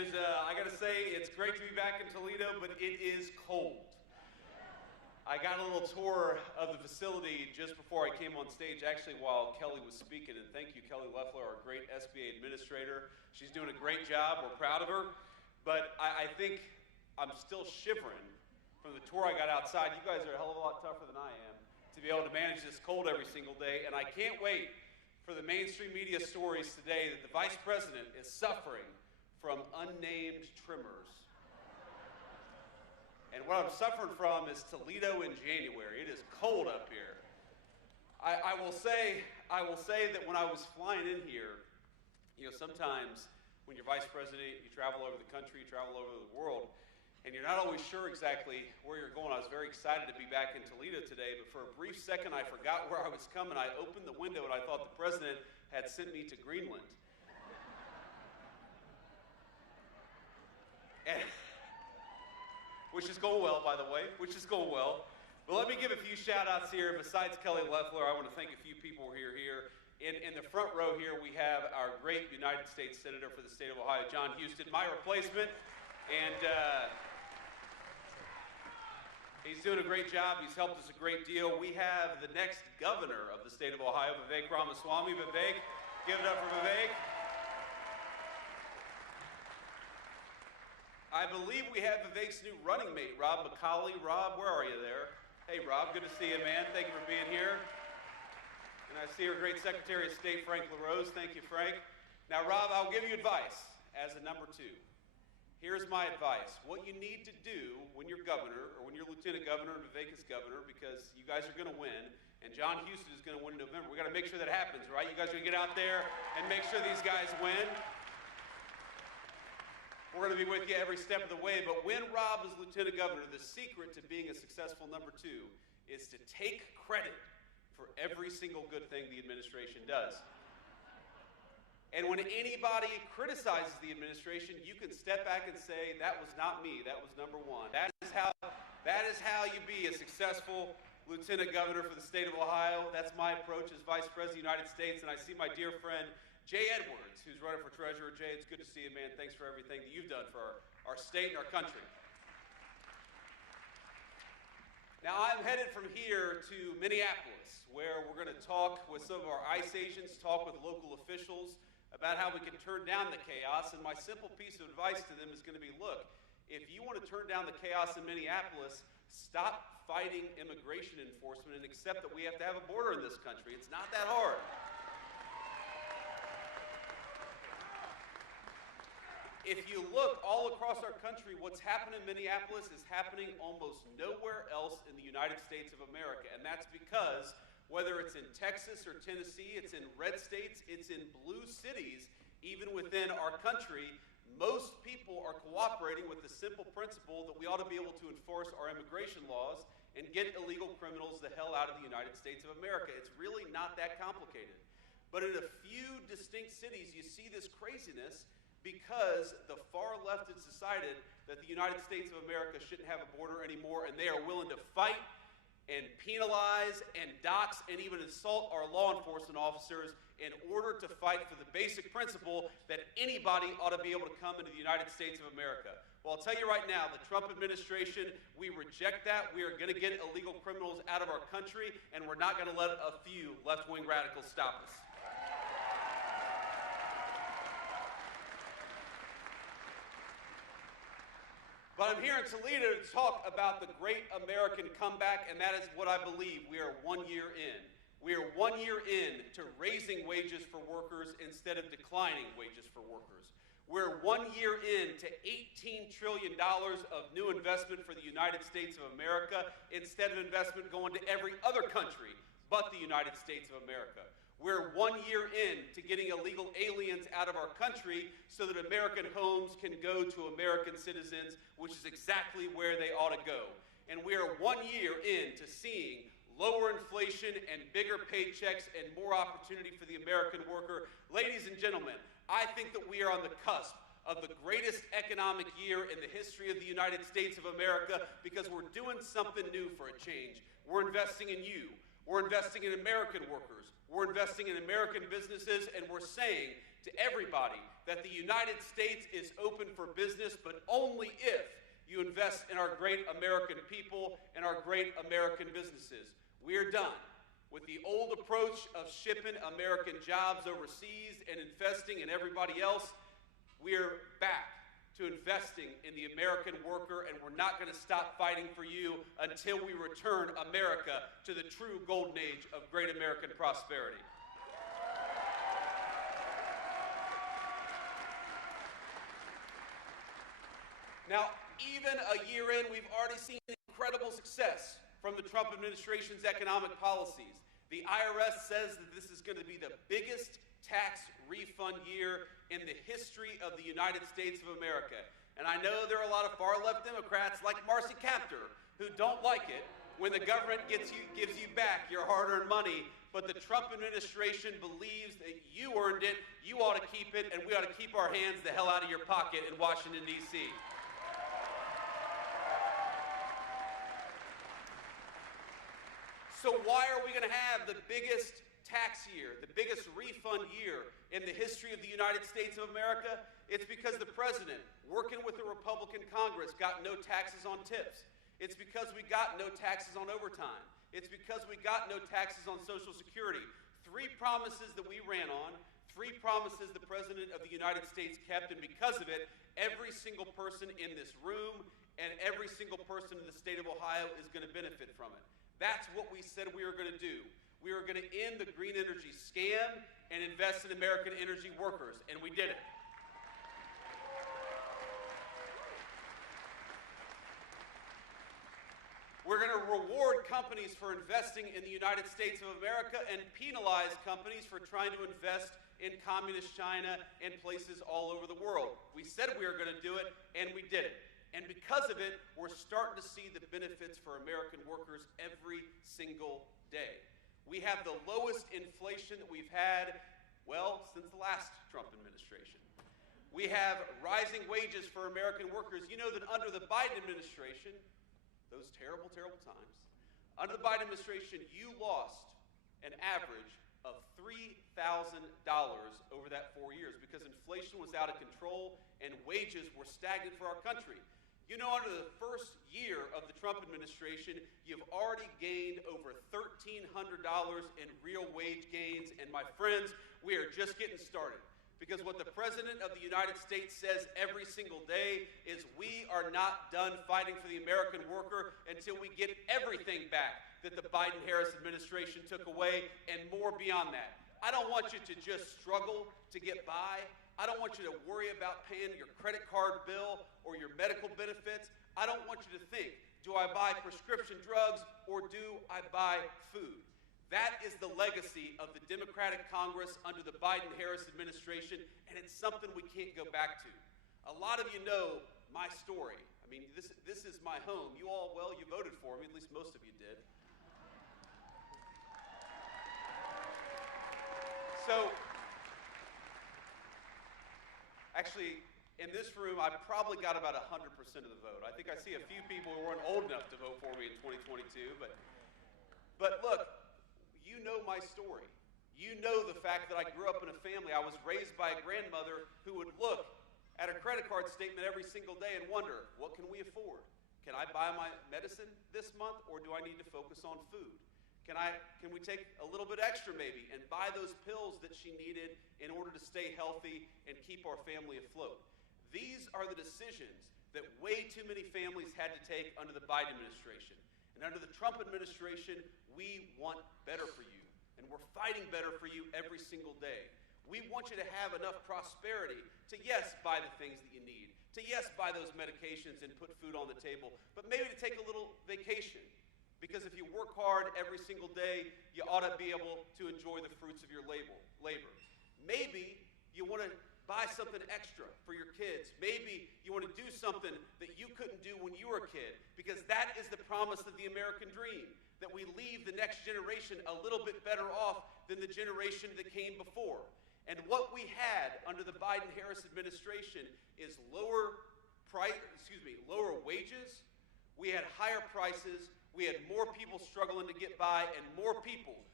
I got to say, it's great to be back in Toledo, but it is cold. I got a little tour of the facility just before I came on stage, actually while Kelly was speaking, and thank you, Kelly Loeffler, our great SBA administrator. She's doing a great job. We're proud of her. But I think I'm still shivering from the tour I got outside. You guys are a hell of a lot tougher than I am to be able to manage this cold every single day, and I can't wait for the mainstream media stories today that the Vice President is suffering from unnamed tremors. And what I'm suffering from is Toledo in January. It is cold up here. I will say that when I was flying in here, sometimes when you're vice president, you travel over the country, you travel over the world, and you're not always sure exactly where you're going. I was very excited to be back in Toledo today, but for a brief second I forgot where I was coming. I opened the window and I thought the president had sent me to Greenland. And which is going well, by the way, which is going well. But let me give a few shout-outs here. Besides Kelly Loeffler, I want to thank a few people who are here. In the front row here, we have our great United States Senator for the state of Ohio, John Huston, my replacement. And he's doing a great job. He's helped us a great deal. We have the next governor of the state of Ohio, Vivek Ramaswamy. Vivek, give it up for Vivek. I believe we have Vivek's new running mate, Rob McCauley. Rob, where are you there? Hey, Rob, good to see you, man. Thank you for being here. And I see our great Secretary of State, Frank LaRose. Thank you, Frank. Now, Rob, I'll give you advice as a number two. Here's my advice. What you need to do when you're governor, or when you're lieutenant governor and Vivek is governor, because you guys are going to win, and John Huston is going to win in November. We got to make sure that happens, right? You guys are going to get out there and make sure these guys win. We're going to be with you every step of the way, but when Rob is lieutenant governor, the secret to being a successful number two is to take credit for every single good thing the administration does. And when anybody criticizes the administration, you can step back and say, that was not me, that was number one. That is how you be a successful lieutenant governor for the state of Ohio. That's my approach as vice president of the United States, and I see my dear friend, Jay Edwards, who's running for treasurer. Jay, it's good to see you, man. Thanks for everything that you've done for our state and our country. Now, I'm headed from here to Minneapolis, where we're going to talk with some of our ICE agents, talk with local officials about how we can turn down the chaos. And my simple piece of advice to them is going to be, look, if you want to turn down the chaos in Minneapolis, stop fighting immigration enforcement and accept that we have to have a border in this country. It's not that hard. If you look all across our country, what's happened in Minneapolis is happening almost nowhere else in the United States of America. And that's because whether it's in Texas or Tennessee, it's in red states, it's in blue cities, even within our country, most people are cooperating with the simple principle that we ought to be able to enforce our immigration laws and get illegal criminals the hell out of the United States of America. It's really not that complicated. But in a few distinct cities, you see this craziness because the far left has decided that the United States of America shouldn't have a border anymore, and they are willing to fight and penalize and dox and even assault our law enforcement officers in order to fight for the basic principle that anybody ought to be able to come into the United States of America. Well, I'll tell you right now, the Trump administration, we reject that. We are going to get illegal criminals out of our country, and we're not going to let a few left-wing radicals stop us. But I'm here in Toledo to talk about the great American comeback, and that is what I believe. We are 1 year in. We are 1 year in to raising wages for workers instead of declining wages for workers. We're 1 year in to $18 trillion of new investment for the United States of America instead of investment going to every other country but the United States of America. We're 1 year in to getting illegal aliens out of our country so that American homes can go to American citizens, which is exactly where they ought to go. And we are 1 year in to seeing lower inflation and bigger paychecks and more opportunity for the American worker. Ladies and gentlemen, I think that we are on the cusp of the greatest economic year in the history of the United States of America because we're doing something new for a change. We're investing in you. We're investing in American workers. We're investing in American businesses, and we're saying to everybody that the United States is open for business, but only if you invest in our great American people and our great American businesses. We're done with the old approach of shipping American jobs overseas and investing in everybody else. We're back to investing in the American worker, and we're not going to stop fighting for you until we return America to the true golden age of great American prosperity. Now, even a year in, we've already seen incredible success from the Trump administration's economic policies. The IRS says that this is going to be the biggest tax refund year in the history of the United States of America. And I know there are a lot of far-left Democrats like Marcy Kaptur who don't like it when the government gives you back your hard-earned money, but the Trump administration believes that you earned it, you ought to keep it, and we ought to keep our hands the hell out of your pocket in Washington, D.C. So why are we going to have the biggest tax year, the biggest refund year in the history of the United States of America? It's because the president, working with the Republican Congress, got no taxes on tips. It's because we got no taxes on overtime. It's because we got no taxes on Social Security. 3 promises that we ran on, 3 promises the President of the United States kept, and because of it, every single person in this room and every single person in the state of Ohio is going to benefit from it. That's what we said we were going to do. We were going to end the green energy scam and invest in American energy workers, and we did it. We're going to reward companies for investing in the United States of America and penalize companies for trying to invest in communist China and places all over the world. We said we were going to do it, and we did it. And because of it, we're starting to see the benefits for American workers every single day. We have the lowest inflation that we've had, well, since the last Trump administration. We have rising wages for American workers. You know that under the Biden administration, those terrible, terrible times, under the Biden administration, you lost an average of $3,000 over that 4 years because inflation was out of control and wages were stagnant for our country. You know, under the first year of the Trump administration, you've already gained over $1,300 in real wage gains. And my friends, we are just getting started. Because what the President of the United States says every single day is we are not done fighting for the American worker until we get everything back that the Biden-Harris administration took away and more beyond that. I don't want you to just struggle to get by. I don't want you to worry about paying your credit card bill or your medical benefits. I don't want you to think, do I buy prescription drugs or do I buy food? That is the legacy of the Democratic Congress under the Biden-Harris administration, and it's something we can't go back to. A lot of you know my story. I mean, this is my home. You all, well, you voted for me, at least most of you did. So, actually, in this room, I probably got about 100% of the vote. I think I see a few people who weren't old enough to vote for me in 2022, but look, you know my story. You know the fact that I grew up in a family. I was raised by a grandmother who would look at her credit card statement every single day and wonder, what can we afford? Can I buy my medicine this month, or do I need to focus on food? Can we take a little bit extra maybe and buy those pills that she needed in order to stay healthy and keep our family afloat? These are the decisions that way too many families had to take under the Biden administration. And under the Trump administration, we want better for you. And we're fighting better for you every single day. We want you to have enough prosperity to, yes, buy the things that you need, to, yes, buy those medications and put food on the table, but maybe to take a little vacation. Because if you work hard every single day, you ought to be able to enjoy the fruits of your labor. Maybe you want to buy something extra for your kids. Maybe you want to do something that you couldn't do when you were a kid, because that is the promise of the American dream, that we leave the next generation a little bit better off than the generation that came before. And what we had under the Biden-Harris administration is lower wages, we had higher prices, we had more people struggling to get by, and more people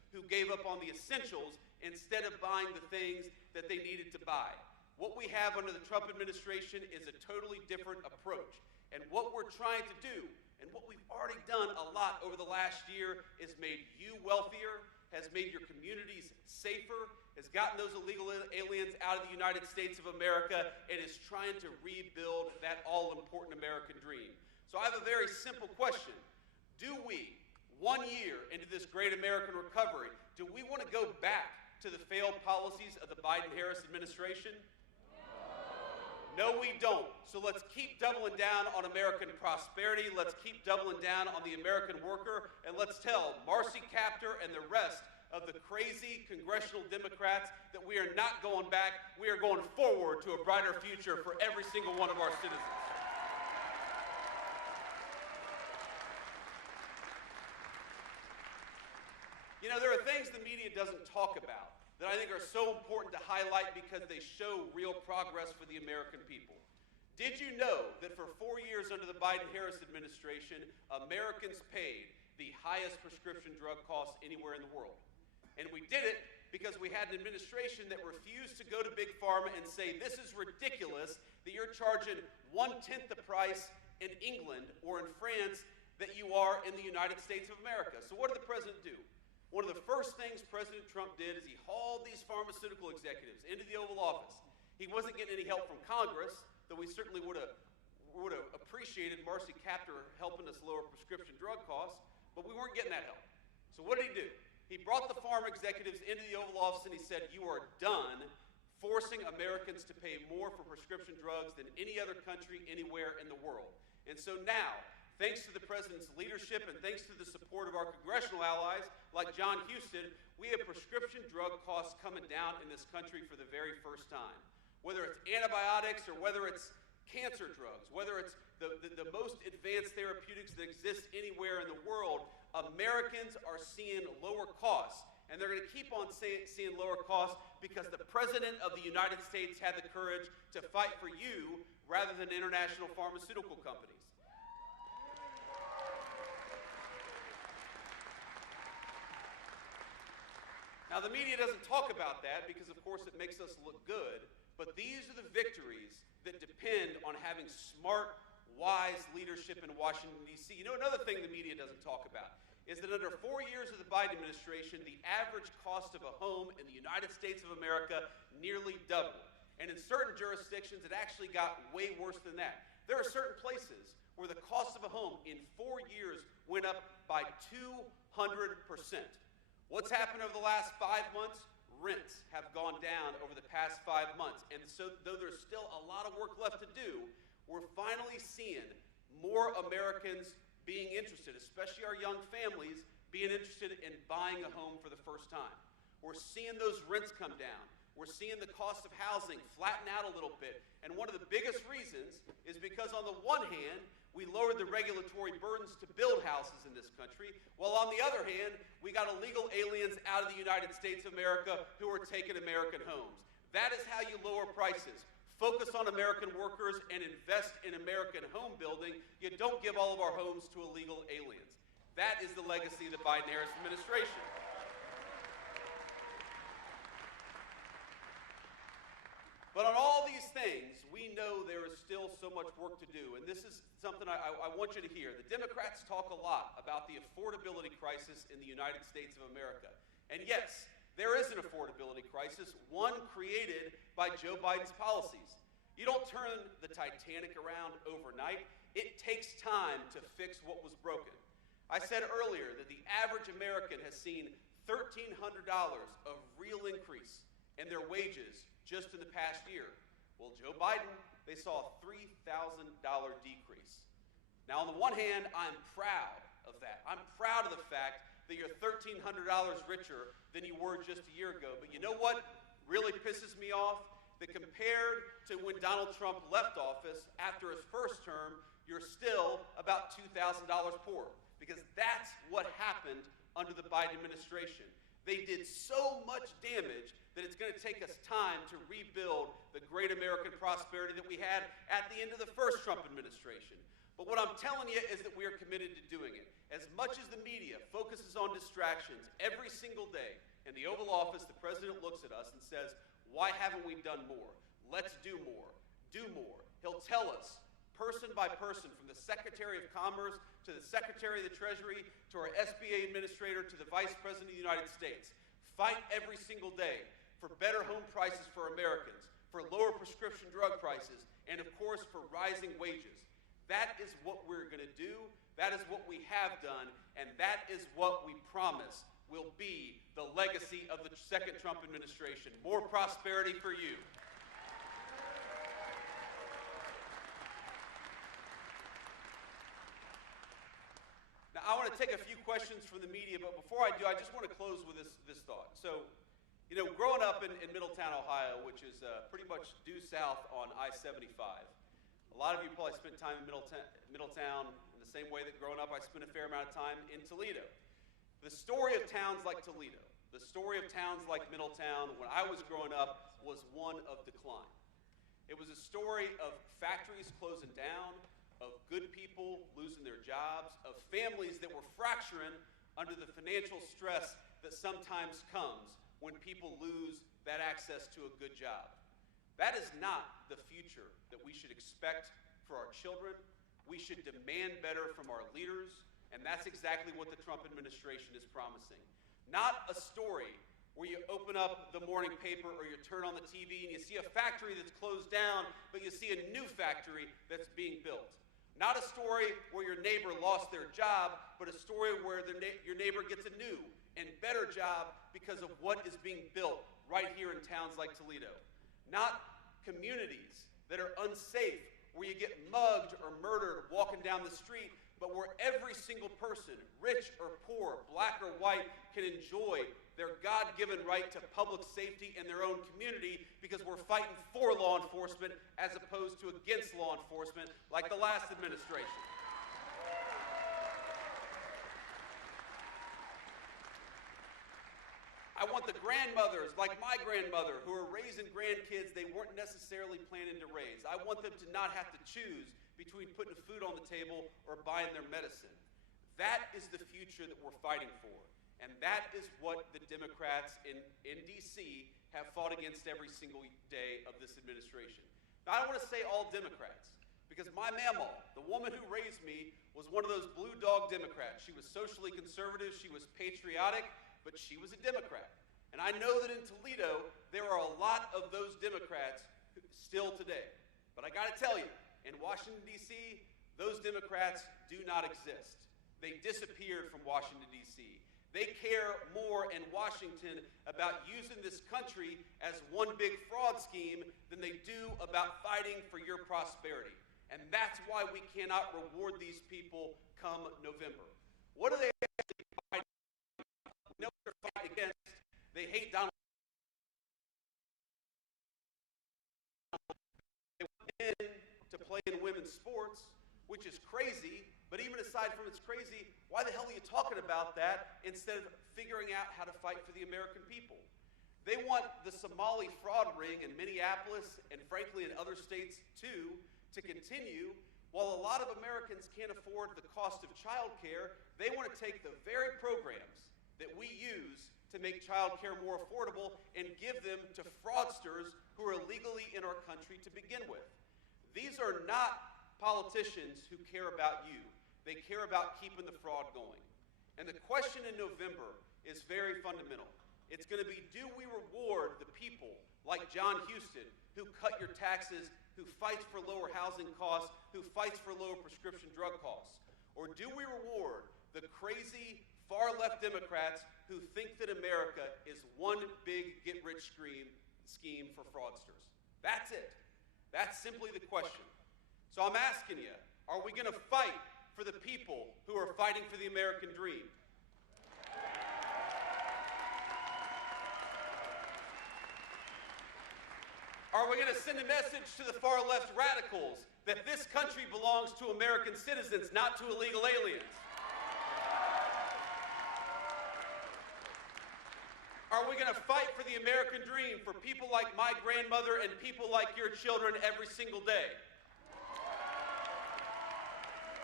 who gave up on the essentials instead of buying the things that they needed to buy. What we have under the Trump administration is a totally different approach. And what we're trying to do, and what we've already done a lot over the last year, is made you wealthier, has made your communities safer, has gotten those illegal aliens out of the United States of America, and is trying to rebuild that all-important American dream. So I have a very simple question. Do we, 1 year into this great American recovery, do we want to go back to the failed policies of the Biden-Harris administration? No, we don't. So let's keep doubling down on American prosperity. Let's keep doubling down on the American worker. And let's tell Marcy Kaptur and the rest of the crazy congressional Democrats that we are not going back. We are going forward to a brighter future for every single one of our citizens. You know, there are things the media doesn't talk about that I think are so important to highlight because they show real progress for the American people. Did you know that for 4 years under the Biden-Harris administration, Americans paid the highest prescription drug costs anywhere in the world? And we did it because we had an administration that refused to go to Big Pharma and say, this is ridiculous that you're charging 1/10 the price in England or in France that you are in the United States of America. So what did the president do? One of the first things President Trump did is he hauled these pharmaceutical executives into the Oval Office. He wasn't getting any help from Congress, though we certainly would have appreciated Marcy Kaptur helping us lower prescription drug costs, but we weren't getting that help. So what did he do? He brought the pharma executives into the Oval Office and he said, you are done forcing Americans to pay more for prescription drugs than any other country anywhere in the world. And so now, thanks to the president's leadership and thanks to the support of our congressional allies like John Huston, we have prescription drug costs coming down in this country for the very first time. Whether it's antibiotics or whether it's cancer drugs, whether it's the most advanced therapeutics that exist anywhere in the world, Americans are seeing lower costs. And they're going to keep on seeing lower costs because the President of the United States had the courage to fight for you rather than international pharmaceutical companies. Now, the media doesn't talk about that because, of course, it makes us look good, but these are the victories that depend on having smart, wise leadership in Washington, D.C. You know, another thing the media doesn't talk about is that under 4 years of the Biden administration, the average cost of a home in the United States of America nearly doubled. And in certain jurisdictions, it actually got way worse than that. There are certain places where the cost of a home in 4 years went up by 200%. What's happened over the last 5 months? Rents have gone down over the past 5 months. And so though there's still a lot of work left to do, we're finally seeing more Americans being interested, especially our young families, being interested in buying a home for the first time. We're seeing those rents come down. We're seeing the cost of housing flatten out a little bit. And one of the biggest reasons is because on the one hand, we lowered the regulatory burdens to build houses in this country, while on the other hand, we got illegal aliens out of the United States of America who are taking American homes. That is how you lower prices. Focus on American workers and invest in American home building. You don't give all of our homes to illegal aliens. That is the legacy of the Biden-Harris administration. But on all these things, we know there is still so much work to do, and this is something I want you to hear. The Democrats talk a lot about the affordability crisis in the United States of America. And yes, there is an affordability crisis, one created by Joe Biden's policies. You don't turn the Titanic around overnight. It takes time to fix what was broken. I said earlier that the average American has seen $1,300 of real increase in their wages just in the past year. Well, Joe Biden, they saw a $3,000 decrease. Now, on the one hand, I'm proud of that. I'm proud of the fact that you're $1,300 richer than you were just a year ago. But you know what really pisses me off? That compared to when Donald Trump left office after his first term, you're still about $2,000 poorer. Because that's what happened under the Biden administration. They did so much damage that it's going to take us time to rebuild the great American prosperity that we had at the end of the first Trump administration. But what I'm telling you is that we are committed to doing it. As much as the media focuses on distractions every single day, in the Oval Office, the president looks at us and says, why haven't we done more? Let's do more. Do more. He'll tell us, person by person, from the Secretary of Commerce to the Secretary of the Treasury to our SBA administrator to the Vice President of the United States, fight every single day for better home prices for Americans, for lower prescription drug prices, and of course for rising wages. That is what we're going to do, that is what we have done, and that is what we promise will be the legacy of the second Trump administration. More prosperity for you. Now, I want to take a few questions from the media, but before I do, I just want to close with this thought. So, you know, growing up in Middletown, Ohio, which is pretty much due south on I-75, a lot of you probably spent time in Middletown in the same way that growing up I spent a fair amount of time in Toledo. The story of towns like Toledo, the story of towns like Middletown when I was growing up was one of decline. It was a story of factories closing down, of good people losing their jobs, of families that were fracturing under the financial stress that sometimes comes when people lose that access to a good job. That is not the future that we should expect for our children. We should demand better from our leaders, and that's exactly what the Trump administration is promising. Not a story where you open up the morning paper or you turn on the TV and you see a factory that's closed down, but you see a new factory that's being built. Not a story where your neighbor lost their job, but a story where your neighbor gets a new and better job because of what is being built right here in towns like Toledo. Not communities that are unsafe, where you get mugged or murdered walking down the street, but where every single person, rich or poor, black or white, can enjoy their God-given right to public safety in their own community because we're fighting for law enforcement as opposed to against law enforcement like the last administration. I want the grandmothers, like my grandmother, who are raising grandkids they weren't necessarily planning to raise. I want them to not have to choose between putting food on the table or buying their medicine. That is the future that we're fighting for. And that is what the Democrats in D.C. have fought against every single day of this administration. Now, I don't want to say all Democrats, because my mamaw, the woman who raised me, was one of those blue dog Democrats. She was socially conservative, she was patriotic, but she was a Democrat. And I know that in Toledo, there are a lot of those Democrats still today. But I got to tell you, in Washington, D.C., those Democrats do not exist. They disappeared from Washington, D.C. They care more in Washington about using this country as one big fraud scheme than they do about fighting for your prosperity. And that's why we cannot reward these people come November. What are they actually fighting? We know what they're fighting against. They hate Donald Trump. They want men to play in women's sports, which is crazy. But even aside from it's crazy, why the hell are you talking about that instead of figuring out how to fight for the American people? They want the Somali fraud ring in Minneapolis and frankly in other states too to continue. While a lot of Americans can't afford the cost of child care, they want to take the very programs that we use to make child care more affordable and give them to fraudsters who are illegally in our country to begin with. These are not politicians who care about you. They care about keeping the fraud going. And the question in November is very fundamental. It's going to be, do we reward the people like John Houston, who cut your taxes, who fights for lower housing costs, who fights for lower prescription drug costs? Or do we reward the crazy far-left Democrats who think that America is one big get-rich scheme for fraudsters? That's it. That's simply the question. So I'm asking you, are we going to fight for the people who are fighting for the American dream? Are we going to send a message to the far-left radicals that this country belongs to American citizens, not to illegal aliens? Are we going to fight for the American dream for people like my grandmother and people like your children every single day?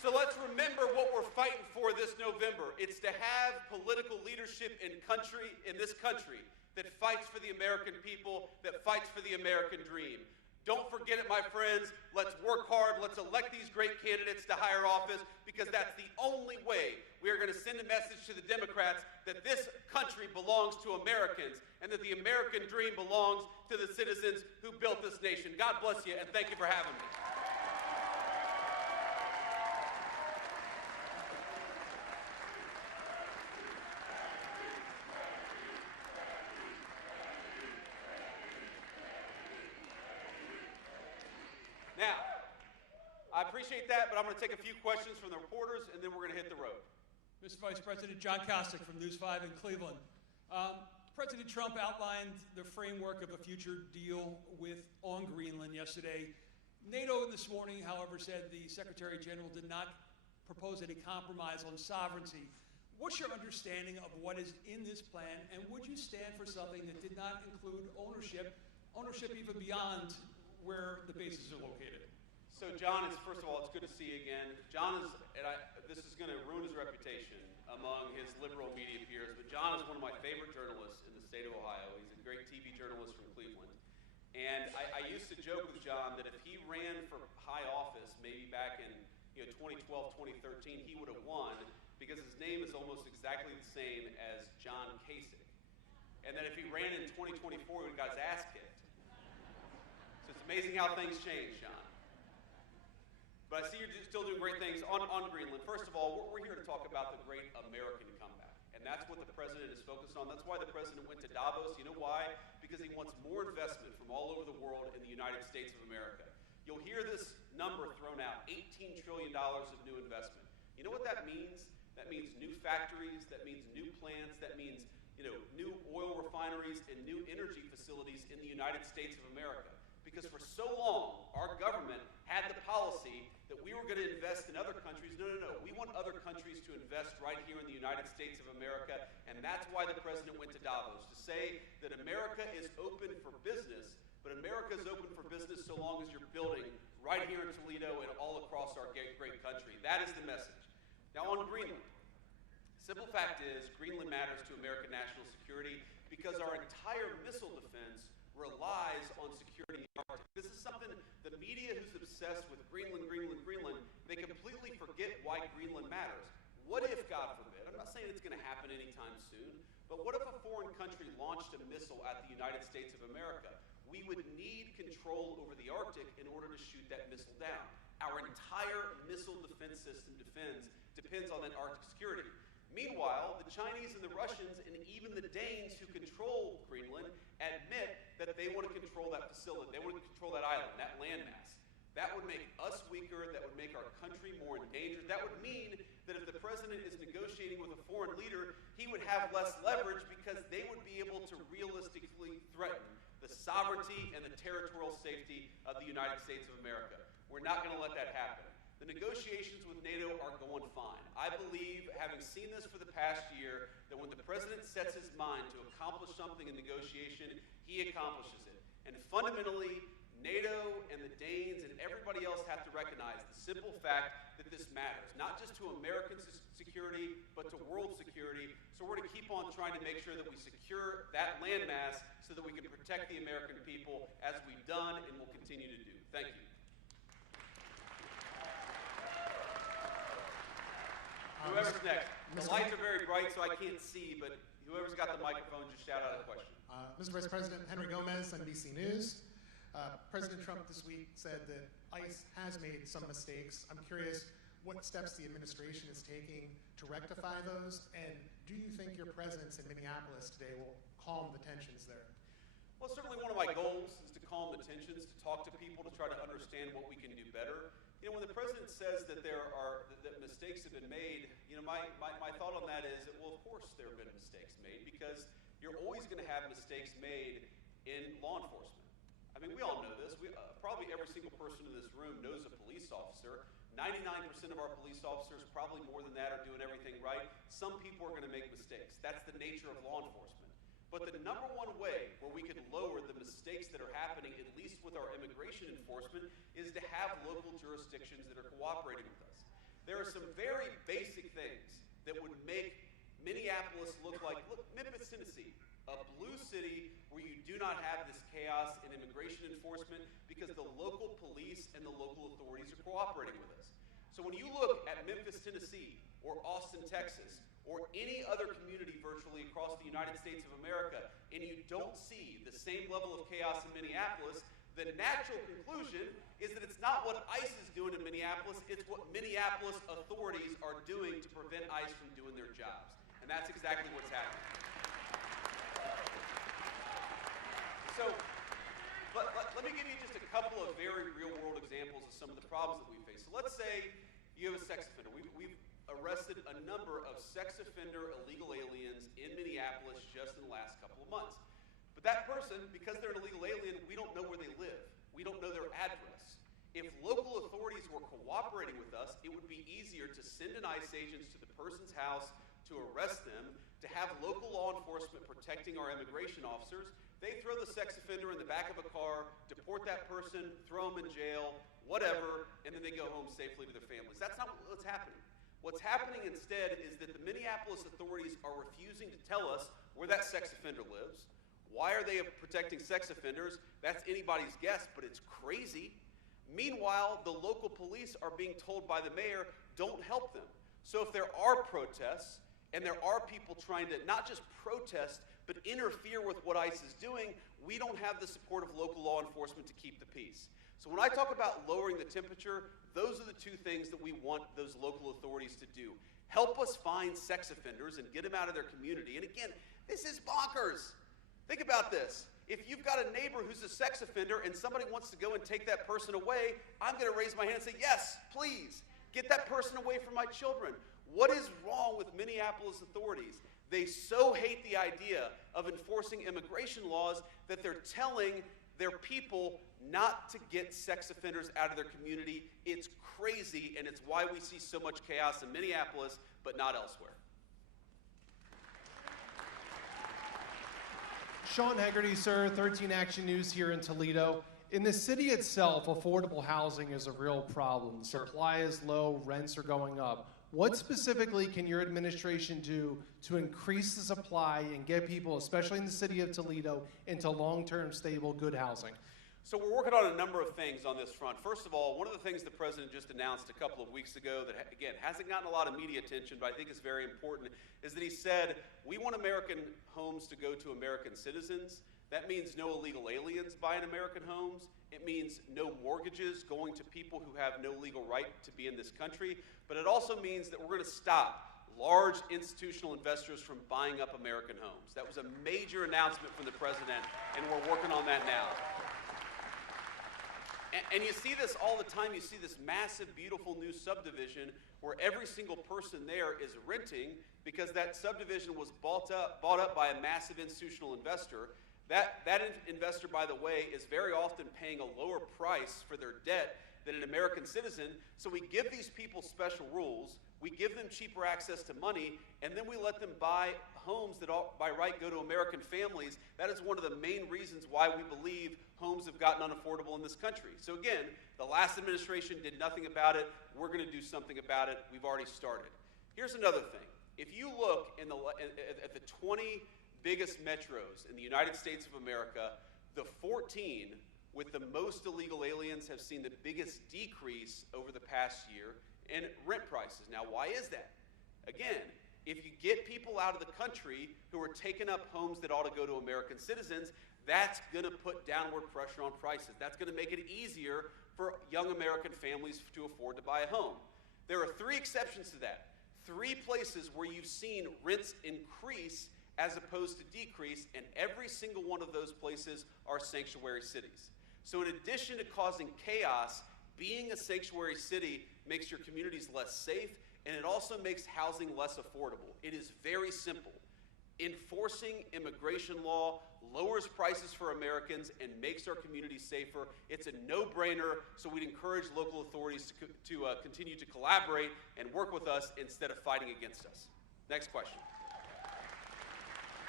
So let's remember what we're fighting for this November. It's to have political leadership in this country that fights for the American people, that fights for the American dream. Don't forget it, my friends. Let's work hard. Let's elect these great candidates to higher office, because that's the only way we are going to send a message to the Democrats that this country belongs to Americans and that the American dream belongs to the citizens who built this nation. God bless you, and thank you for having me. Now, I appreciate that, but I'm going to take a few questions from the reporters, and then we're going to hit the road. Mr. Vice President, John Kostick from News 5 in Cleveland. President Trump outlined the framework of a future deal on Greenland yesterday. NATO this morning, however, said the Secretary General did not propose any compromise on sovereignty. What's your understanding of what is in this plan, and would you stand for something that did not include ownership even beyond where the bases are located? So John, first of all, it's good to see you again. John this is going to ruin his reputation among his liberal media peers, but John is one of my favorite journalists in the state of Ohio. He's a great TV journalist from Cleveland. And I used to joke with John that if he ran for high office, maybe back in 2012, 2013, he would have won, because his name is almost exactly the same as John Kasich. And that if he ran in 2024, he would have got his ass kicked. So it's amazing how things change, John. But I see you're still doing great things on Greenland. First of all, we're here to talk about the great American comeback. And that's what the president is focused on. That's why the president went to Davos. You know why? Because he wants more investment from all over the world in the United States of America. You'll hear this number thrown out, $18 trillion of new investment. You know what that means? That means new factories, that means new plants, that means new oil refineries and new energy facilities in the United States of America. Because for so long, our government had the policy that we were going to invest in other countries. No. We want other countries to invest right here in the United States of America, and that's why the president went to Davos, to say that America is open for business, but America is open for business so long as you're building right here in Toledo and all across our great country. That is the message. Now on Greenland, simple fact is Greenland matters to American national security because our entire missile defense relies on security in the Arctic. This is something the media who's obsessed with Greenland, they completely forget why Greenland matters. What if, God forbid, I'm not saying it's going to happen anytime soon, but what if a foreign country launched a missile at the United States of America? We would need control over the Arctic in order to shoot that missile down. Our entire missile defense system depends on that Arctic security. Meanwhile, the Chinese and the Russians and even the Danes who control Greenland admit that they want to control that facility. They want to control that island, that landmass. That would make us weaker. That would make our country more endangered. That would mean that if the president is negotiating with a foreign leader, he would have less leverage because they would be able to realistically threaten the sovereignty and the territorial safety of the United States of America. We're not going to let that happen. The negotiations with NATO are going fine. I believe, having seen this for the past year, that when the president sets his mind to accomplish something in negotiation, he accomplishes it. And fundamentally, NATO and the Danes and everybody else have to recognize the simple fact that this matters, not just to American security, but to world security. So we're going to keep on trying to make sure that we secure that landmass so that we can protect the American people, as we've done and will continue to do. Thank you. Whoever's next. The lights are very bright, so I can't see, but whoever's got the microphone, just shout out a question. Mr. Vice President, Henry Gomez, NBC News. President Trump this week said that ICE has made some mistakes. I'm curious what steps the administration is taking to rectify those, and do you think your presence in Minneapolis today will calm the tensions there? Well, certainly one of my goals is to calm the tensions, to talk to people, to try to understand what we can do better. When the president says that that mistakes have been made, my thought on that is that, well, of course there have been mistakes made, because you're always going to have mistakes made in law enforcement. I mean, we all know this. Probably every single person in this room knows a police officer. 99% of our police officers, probably more than that, are doing everything right. Some people are going to make mistakes. That's the nature of law enforcement. But the number one way where we can lower the mistakes that are happening, at least with our immigration enforcement, is to have local jurisdictions that are cooperating with us. there are some very basic things that would make Minneapolis look like, look, Memphis, Tennessee, a blue city where you do not have this chaos in immigration enforcement because the local police and the local authorities are cooperating with us. So when you look at Memphis, Tennessee, or Austin, Texas, or any other community virtually across the United States of America, and you don't see the same level of chaos in Minneapolis, the natural conclusion is that it's not what ICE is doing in Minneapolis, it's what Minneapolis authorities are doing to prevent ICE from doing their jobs. And that's exactly what's happening. So, let me give you just a couple of very real-world examples of some of the problems that we face. So let's say you have a sex offender. We've arrested a number of sex offender illegal aliens in Minneapolis just in the last couple of months. But that person, because they're an illegal alien, we don't know where they live. We don't know their address. If local authorities were cooperating with us, it would be easier to send an ICE agent to the person's house to arrest them, to have local law enforcement protecting our immigration officers. They throw the sex offender in the back of a car, deport that person, throw them in jail, whatever, and then they go home safely to their families. That's not what's happening. What's happening instead is that the Minneapolis authorities are refusing to tell us where that sex offender lives. Why are they protecting sex offenders? That's anybody's guess, but it's crazy. Meanwhile, the local police are being told by the mayor, don't help them. So if there are protests, and there are people trying to not just protest, but interfere with what ICE is doing, we don't have the support of local law enforcement to keep the peace. So when I talk about lowering the temperature, those are the two things that we want those local authorities to do. Help us find sex offenders and get them out of their community. And again, this is bonkers. Think about this. If you've got a neighbor who's a sex offender and somebody wants to go and take that person away, I'm going to raise my hand and say, yes, please, get that person away from my children. What is wrong with Minneapolis authorities? They so hate the idea of enforcing immigration laws that they're telling their people not to get sex offenders out of their community. It's crazy, and it's why we see so much chaos in Minneapolis, but not elsewhere. Sean Hegarty, sir, 13 Action News here in Toledo. In the city itself, affordable housing is a real problem. Supply is low, rents are going up. What specifically can your administration do to increase the supply and get people, especially in the city of Toledo, into long-term, stable, good housing? So we're working on a number of things on this front. First of all, one of the things the president just announced a couple of weeks ago that, again, hasn't gotten a lot of media attention, but I think is very important, is that he said, we want American homes to go to American citizens. That means no illegal aliens buying American homes. It means no mortgages going to people who have no legal right to be in this country. But it also means that we're going to stop large institutional investors from buying up American homes. That was a major announcement from the president, and we're working on that now. And you see this all the time. You see this massive, beautiful new subdivision where every single person there is renting because that subdivision was bought up by a massive institutional investor. That investor, by the way, is very often paying a lower price for their debt than an American citizen. So we give these people special rules, we give them cheaper access to money, and then we let them buy homes that by right go to American families. That is one of the main reasons why we believe homes have gotten unaffordable in this country. So again, the last administration did nothing about it. We're going to do something about it. We've already started. Here's another thing. If you look at the 20 biggest metros in the United States of America, the 14 with the most illegal aliens have seen the biggest decrease over the past year in rent prices. Now, why is that? Again, if you get people out of the country who are taking up homes that ought to go to American citizens, that's going to put downward pressure on prices. That's going to make it easier for young American families to afford to buy a home. There are 3 exceptions to that. 3 places where you've seen rents increase as opposed to decrease, and every single one of those places are sanctuary cities. So in addition to causing chaos, being a sanctuary city makes your communities less safe, and it also makes housing less affordable. It is very simple. Enforcing immigration law lowers prices for Americans and makes our communities safer. It's a no-brainer, so we'd encourage local authorities to continue to collaborate and work with us instead of fighting against us. Next question.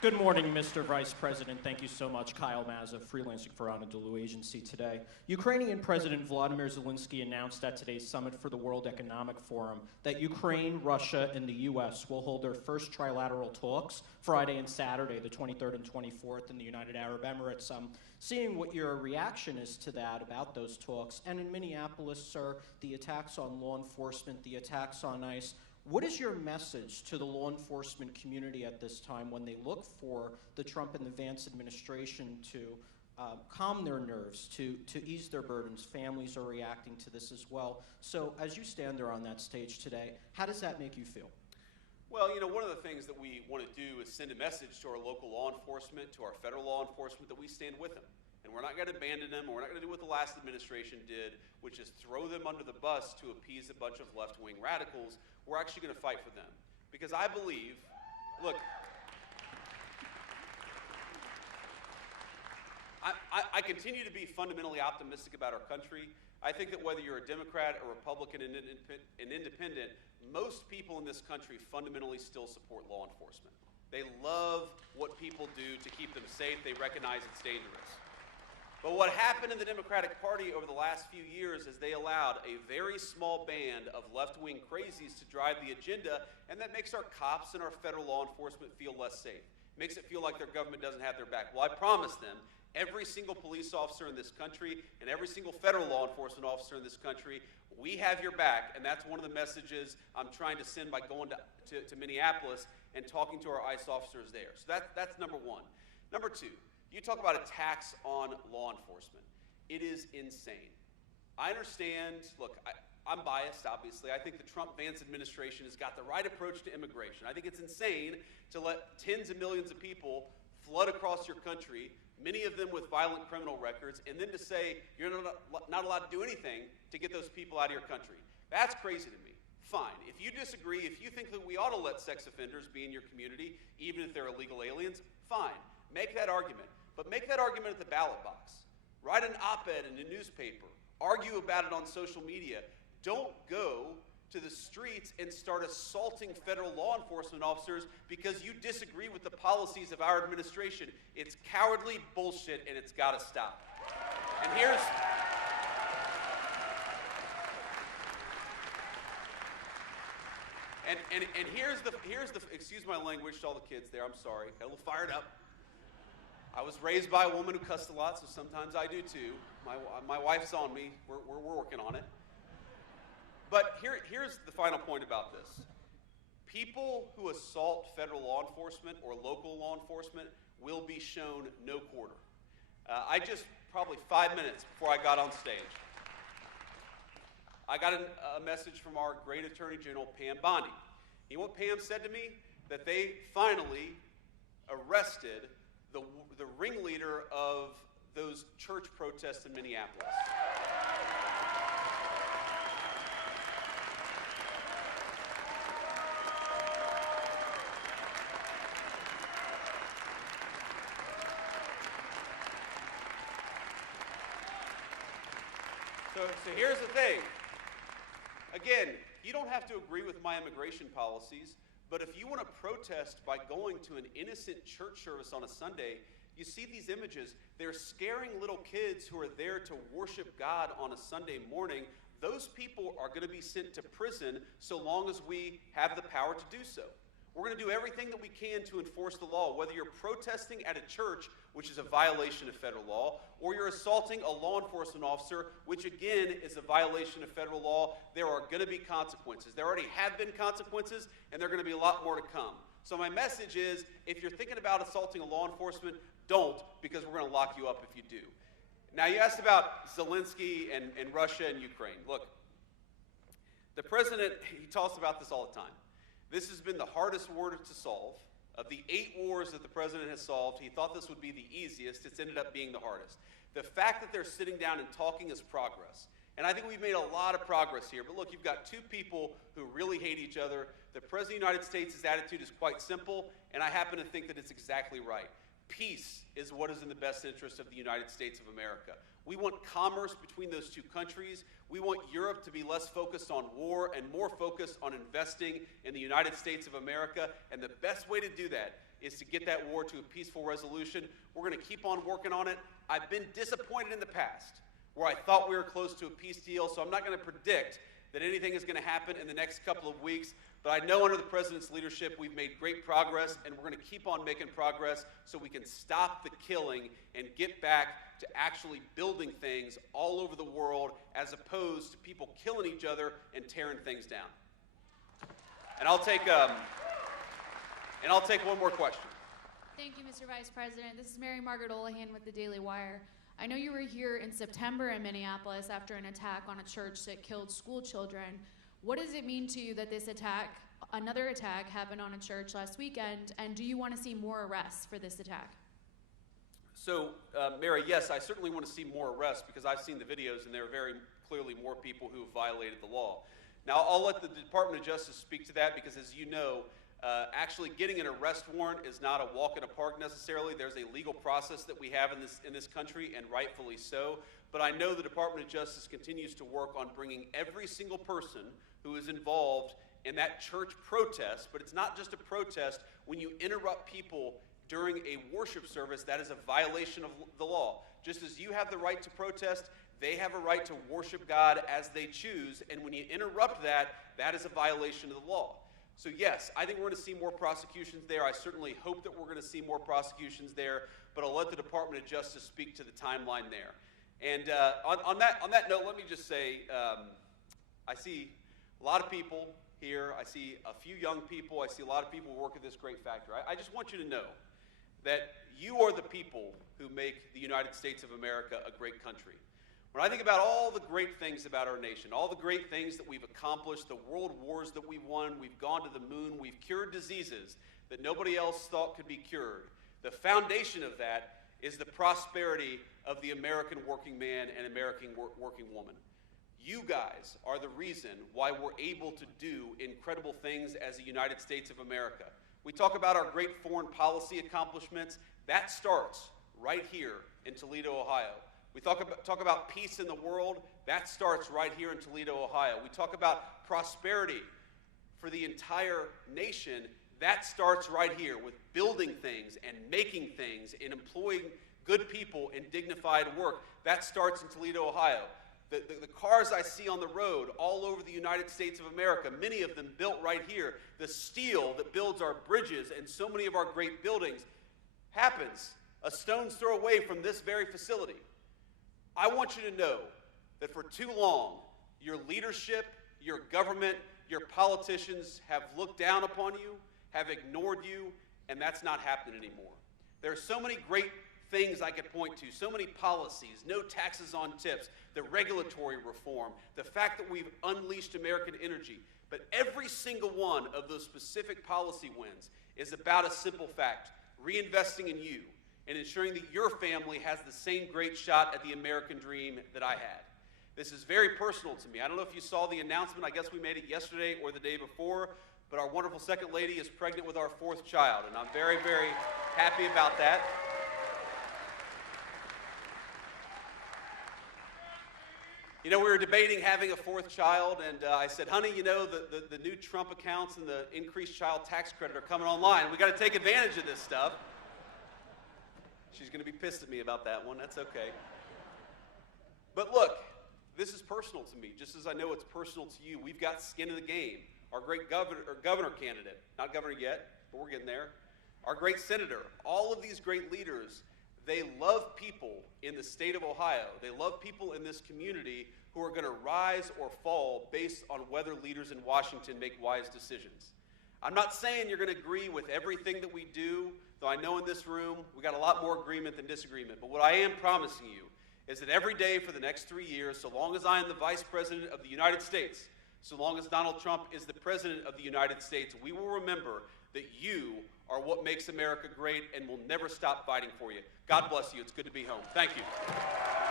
Good morning, Mr. Vice President. Thank you so much. Kyle Mazza, freelancing for Anadolu Agency today. Ukrainian President Vladimir Zelensky announced at today's summit for the World Economic Forum that Ukraine, Russia, and the U.S. will hold their first trilateral talks Friday and Saturday, the 23rd and 24th, in the United Arab Emirates. Seeing what your reaction is to that about those talks. And in Minneapolis, sir, the attacks on law enforcement, the attacks on ICE. What is your message to the law enforcement community at this time when they look for the Trump and the Vance administration to calm their nerves, to ease their burdens? Families are reacting to this as well. So as you stand there on that stage today, how does that make you feel? Well, you know, one of the things that we want to do is send a message to our local law enforcement, to our federal law enforcement, that we stand with them. And we're not going to abandon them, and we're not going to do what the last administration did, which is throw them under the bus to appease a bunch of left-wing radicals. We're actually going to fight for them. Because I believe, look, I continue to be fundamentally optimistic about our country. I think that whether you're a Democrat, a Republican, an independent, most people in this country fundamentally still support law enforcement. They love what people do to keep them safe. They recognize it's dangerous. But what happened in the Democratic Party over the last few years is they allowed a very small band of left-wing crazies to drive the agenda, and that makes our cops and our federal law enforcement feel less safe. Makes it feel like their government doesn't have their back. Well, I promise them, every single police officer in this country and every single federal law enforcement officer in this country, we have your back, and that's one of the messages I'm trying to send by going to Minneapolis and talking to our ICE officers there. So that's number one. Number two, you talk about attacks on law enforcement. It is insane. I understand, look, I'm biased, obviously. I think the Trump-Vance administration has got the right approach to immigration. I think it's insane to let tens of millions of people flood across your country, many of them with violent criminal records, and then to say you're not allowed to do anything to get those people out of your country. That's crazy to me. Fine. If you disagree, if you think that we ought to let sex offenders be in your community, even if they're illegal aliens, fine. Make that argument. But make that argument at the ballot box. Write an op-ed in a newspaper. Argue about it on social media. Don't go to the streets and start assaulting federal law enforcement officers because you disagree with the policies of our administration. It's cowardly bullshit, and it's got to stop. And here's the excuse my language to all the kids there. I'm sorry. Got a little fired up. I was raised by a woman who cussed a lot, so sometimes I do too. My wife's on me. We're working on it. But here's the final point about this. People who assault federal law enforcement or local law enforcement will be shown no quarter. I just, probably 5 minutes before I got on stage, I got a message from our great Attorney General, Pam Bondi. You know what Pam said to me? That they finally arrested the ringleader of those church protests in Minneapolis. So here's the thing. Again, you don't have to agree with my immigration policies, but if you want to protest by going to an innocent church service on a Sunday, you see these images. They're scaring little kids who are there to worship God on a Sunday morning. Those people are going to be sent to prison so long as we have the power to do so. We're going to do everything that we can to enforce the law, whether you're protesting at a church, which is a violation of federal law, or you're assaulting a law enforcement officer, which again is a violation of federal law. There are going to be consequences. There already have been consequences, and there are going to be a lot more to come. So my message is, if you're thinking about assaulting a law enforcement, don't, because we're going to lock you up if you do. Now, you asked about Zelensky and Russia and Ukraine. Look, the president, he talks about this all the time. This has been the hardest war to solve. Of the 8 wars that the president has solved, he thought this would be the easiest. It's ended up being the hardest. The fact that they're sitting down and talking is progress. And I think we've made a lot of progress here. But look, you've got 2 people who really hate each other. The President of the United States' attitude is quite simple, and I happen to think that it's exactly right. Peace is what is in the best interest of the United States of America. We want commerce between those two countries. We want Europe to be less focused on war and more focused on investing in the United States of America. And the best way to do that is to get that war to a peaceful resolution. We're going to keep on working on it. I've been disappointed in the past where I thought we were close to a peace deal, so I'm not going to predict that anything is going to happen in the next couple of weeks. But I know under the President's leadership, we've made great progress, and we're going to keep on making progress so we can stop the killing and get back to actually building things all over the world as opposed to people killing each other and tearing things down. And I'll take one more question. Thank you, Mr. Vice President. This is Mary Margaret Olahan with the Daily Wire. I know you were here in September in Minneapolis after an attack on a church that killed school children. What does it mean to you that this attack, another attack, happened on a church last weekend, and do you want to see more arrests for this attack? So, Mary, yes, I certainly want to see more arrests because I've seen the videos and there are very clearly more people who have violated the law. Now, I'll let the Department of Justice speak to that because, as you know, actually getting an arrest warrant is not a walk in a park necessarily. There's a legal process that we have in this country, and rightfully so. But I know the Department of Justice continues to work on bringing every single person who is involved in that church protest. But it's not just a protest. When you interrupt people during a worship service, that is a violation of the law. Just as you have the right to protest, they have a right to worship God as they choose. And when you interrupt that, that is a violation of the law. So yes, I think we're going to see more prosecutions there. I certainly hope that we're going to see more prosecutions there, but I'll let the Department of Justice speak to the timeline there. And on that note, let me just say, I see a lot of people here. I see a few young people. I see a lot of people who work at this great factory. I just want you to know that you are the people who make the United States of America a great country. When I think about all the great things about our nation, all the great things that we've accomplished, the world wars that we've won, we've gone to the moon, we've cured diseases that nobody else thought could be cured. The foundation of that is the prosperity of the American working man and American working woman. You guys are the reason why we're able to do incredible things as the United States of America. We talk about our great foreign policy accomplishments. That starts right here in Toledo, Ohio. We talk about peace in the world. That starts right here in Toledo, Ohio. We talk about prosperity for the entire nation. That starts right here with building things and making things and employing good people in dignified work. That starts in Toledo, Ohio. The cars I see on the road all over the United States of America, many of them built right here. The steel that builds our bridges and so many of our great buildings happens a stone's throw away from this very facility. I want you to know that for too long, your leadership, your government, your politicians have looked down upon you, have ignored you, and that's not happening anymore. There are so many great things I could point to, so many policies, no taxes on tips, the regulatory reform, the fact that we've unleashed American energy. But every single one of those specific policy wins is about a simple fact: reinvesting in you and ensuring that your family has the same great shot at the American dream that I had. This is very personal to me. I don't know if you saw the announcement. I guess we made it yesterday or the day before, but our wonderful second lady is pregnant with our 4th child, and I'm very, very happy about that. You know, we were debating having a 4th child, and I said, honey, you know, the new Trump accounts and the increased child tax credit are coming online. We got to take advantage of this stuff. She's going to be pissed at me about that one. That's okay. But look, this is personal to me, just as I know it's personal to you. We've got skin in the game. Our great governor candidate, not governor yet, but we're getting there. Our great senator, all of these great leaders, they love people in the state of Ohio. They love people in this community who are going to rise or fall based on whether leaders in Washington make wise decisions. I'm not saying you're going to agree with everything that we do, though I know in this room we got a lot more agreement than disagreement. But what I am promising you is that every day for the next 3 years, so long as I am the Vice President of the United States, so long as Donald Trump is the President of the United States, we will remember that you are what makes America great and will never stop fighting for you. God bless you. It's good to be home. Thank you.